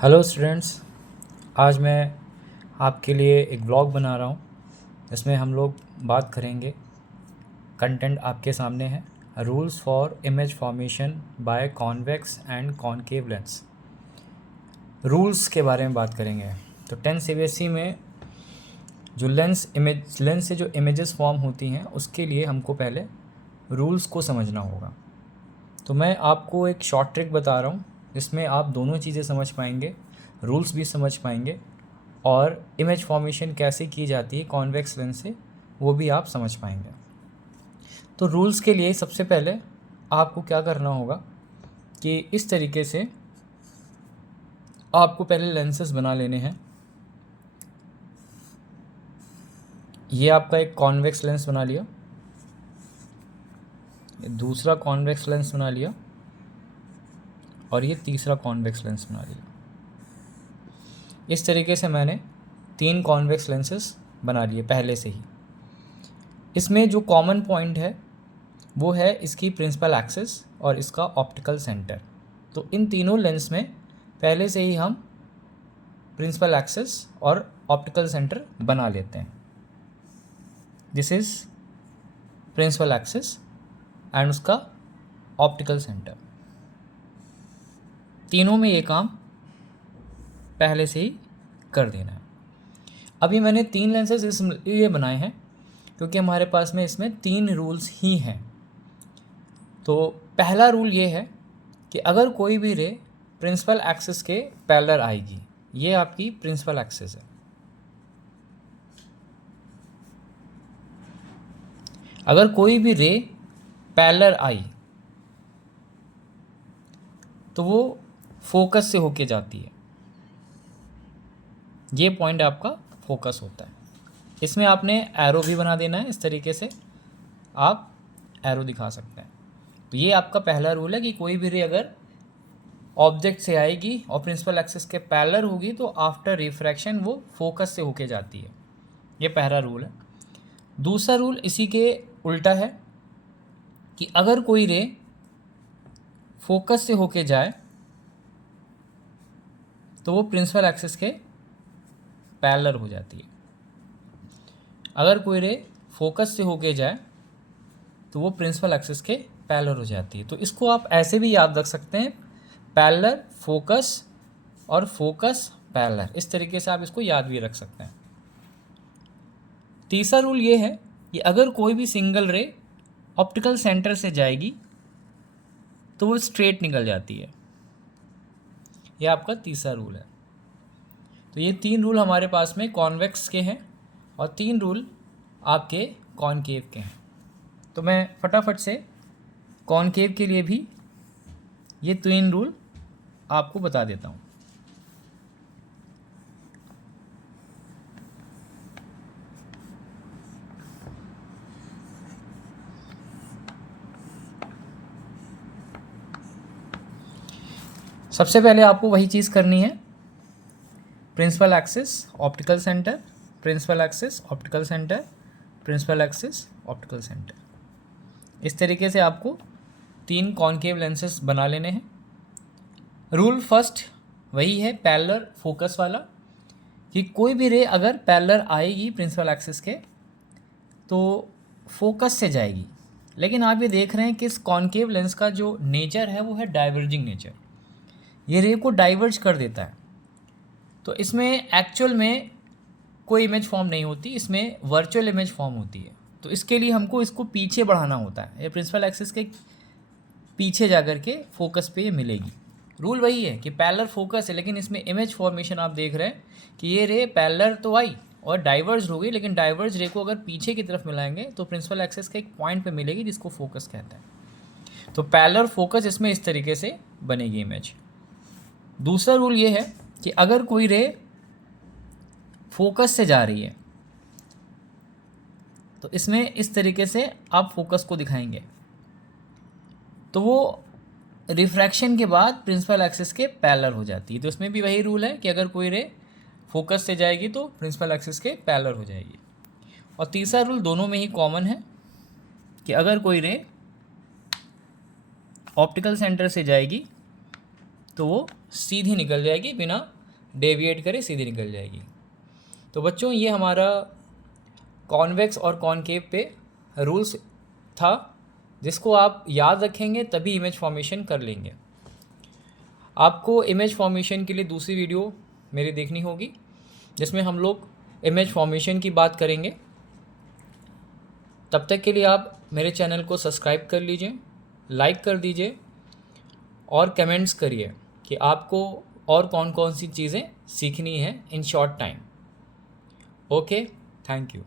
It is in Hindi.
Hello students. आज मैं आपके लिए एक ब्लॉग बना रहा हूँ। इसमें हम लोग बात करेंगे, कंटेंट आपके सामने है, rules for image formation by convex and concave lens. Rules के बारे में बात करेंगे। तो 10 सीबीएसई में जो लेंस से जो इमेजेस फॉर्म होती हैं उसके लिए हमको पहले रूल्स को समझना होगा। तो मैं आपको एक शॉर्ट ट्रिक बता रहा हूँ जिसमें आप दोनों चीज़ें समझ पाएंगे, रूल्स भी समझ पाएंगे और इमेज फॉर्मेशन कैसे की जाती है कॉन्वेक्स लेंस से वो भी आप समझ पाएंगे। तो रूल्स के लिए सबसे पहले आपको क्या करना होगा कि इस तरीके से आपको पहले लेंसेस बना लेने हैं। ये आपका एक कॉन्वेक्स लेंस बना लिया, ये दूसरा कॉन्वेक्स लेंस बना लिया और ये तीसरा कॉन्वेक्स लेंस बना लिया। इस तरीके से मैंने 3 कॉन्वेक्स लेंसेस बना लिए पहले से ही। इसमें जो कॉमन पॉइंट है वो है इसकी प्रिंसिपल एक्सिस और इसका ऑप्टिकल सेंटर। तो इन तीनों लेंस में पहले से ही हम प्रिंसिपल एक्सिस और ऑप्टिकल सेंटर बना लेते हैं। This is principal axis and उसका ऑप्टिकल सेंटर। तीनों में ये काम पहले से ही कर देना है। अभी मैंने 3 लेंसेज इसलिए बनाए हैं क्योंकि हमारे पास में इसमें 3 रूल्स ही हैं। तो पहला रूल ये है कि अगर कोई भी रे प्रिंसिपल एक्सिस के पैरेलल आएगी, ये आपकी प्रिंसिपल एक्सिस है। अगर कोई भी रे पैरेलल आई तो वो फोकस से होके जाती है। ये पॉइंट आपका फोकस होता है। इसमें आपने एरो भी बना देना है, इस तरीके से आप एरो दिखा सकते हैं। तो ये आपका पहला रूल है कि कोई भी रे अगर ऑब्जेक्ट से आएगी और प्रिंसिपल एक्सिस के पैरेलल होगी तो आफ्टर रिफ्रैक्शन वो फोकस से होके जाती है। ये पहला रूल है। दूसरा रूल इसी के उल्टा है कि अगर कोई रे फोकस से होके जाए तो वो प्रिंसिपल एक्सिस के पैरेलल हो जाती है। अगर कोई रे फोकस से होके जाए तो वो प्रिंसिपल एक्सिस के पैरेलल हो जाती है। तो इसको आप ऐसे भी याद रख सकते हैं, पैरेलल फोकस और फोकस पैरेलल। इस तरीके से आप इसको याद भी रख सकते हैं। तीसरा रूल ये है कि अगर कोई भी सिंगल रे ऑप्टिकल सेंटर से जाएगी तो वो स्ट्रेट निकल जाती है। ये आपका तीसरा रूल है। तो ये 3 रूल हमारे पास में कॉन्वेक्स के हैं और 3 रूल आपके कॉनकेव के हैं। तो मैं फटाफट से कॉनकेव के लिए भी ये 3 रूल आपको बता देता हूँ। सबसे पहले आपको वही चीज़ करनी है, principal axis optical centre, principal axis optical centre, principal axis optical centre. इस तरीके से आपको 3 कॉनकेव लेंसेस बना लेने हैं। रूल फर्स्ट वही है, पैरेलल फोकस वाला, कि कोई भी रे अगर पैरेलल आएगी प्रिंसिपल एक्सिस के तो फोकस से जाएगी। लेकिन आप ये देख रहे हैं कि इस कॉनकेव लेंस का जो नेचर है वो है डाइवर्जिंग नेचर। ये रे को डाइवर्ज कर देता है। तो इसमें एक्चुअल में कोई इमेज फॉर्म नहीं होती, इसमें वर्चुअल इमेज फॉर्म होती है। तो इसके लिए हमको इसको पीछे बढ़ाना होता है। ये प्रिंसिपल एक्सिस के पीछे जाकर के फोकस पे ये मिलेगी। रूल वही है कि पैरेलल फोकस है, लेकिन इसमें इमेज फॉर्मेशन आप देख रहे हैं कि ये रे पैरेलल तो आई और डाइवर्ज हो गई, लेकिन डाइवर्ज रे को अगर पीछे की तरफ मिलाएंगे तो प्रिंसिपल एक्सिस के एक पॉइंट पे मिलेगी जिसको फोकस कहते हैं। तो पैरेलल फोकस इसमें इस तरीके से बनेगी इमेज। दूसरा रूल ये है कि अगर कोई रे फोकस से जा रही है तो इसमें इस तरीके से आप फोकस को दिखाएंगे तो वो रिफ्रैक्शन के बाद प्रिंसिपल एक्सिस के पैरेलल हो जाती है। तो इसमें भी वही रूल है कि अगर कोई रे फोकस से जाएगी तो प्रिंसिपल एक्सिस के पैरेलल हो जाएगी। और तीसरा रूल दोनों में ही कॉमन है कि अगर कोई रे ऑप्टिकल सेंटर से जाएगी तो वो सीधी निकल जाएगी, बिना डेविएट करे सीधी निकल जाएगी। तो बच्चों ये हमारा कॉन्वेक्स और कॉनकेव पे रूल्स था, जिसको आप याद रखेंगे तभी इमेज फॉर्मेशन कर लेंगे। आपको इमेज फॉर्मेशन के लिए दूसरी वीडियो मेरी देखनी होगी, जिसमें हम लोग इमेज फॉर्मेशन की बात करेंगे। तब तक के लिए आप मेरे चैनल को सब्सक्राइब कर लीजिए, लाइक कर दीजिए और कमेंट्स करिए कि आपको और कौन कौन सी चीज़ें सीखनी है in short time. Okay, thank you.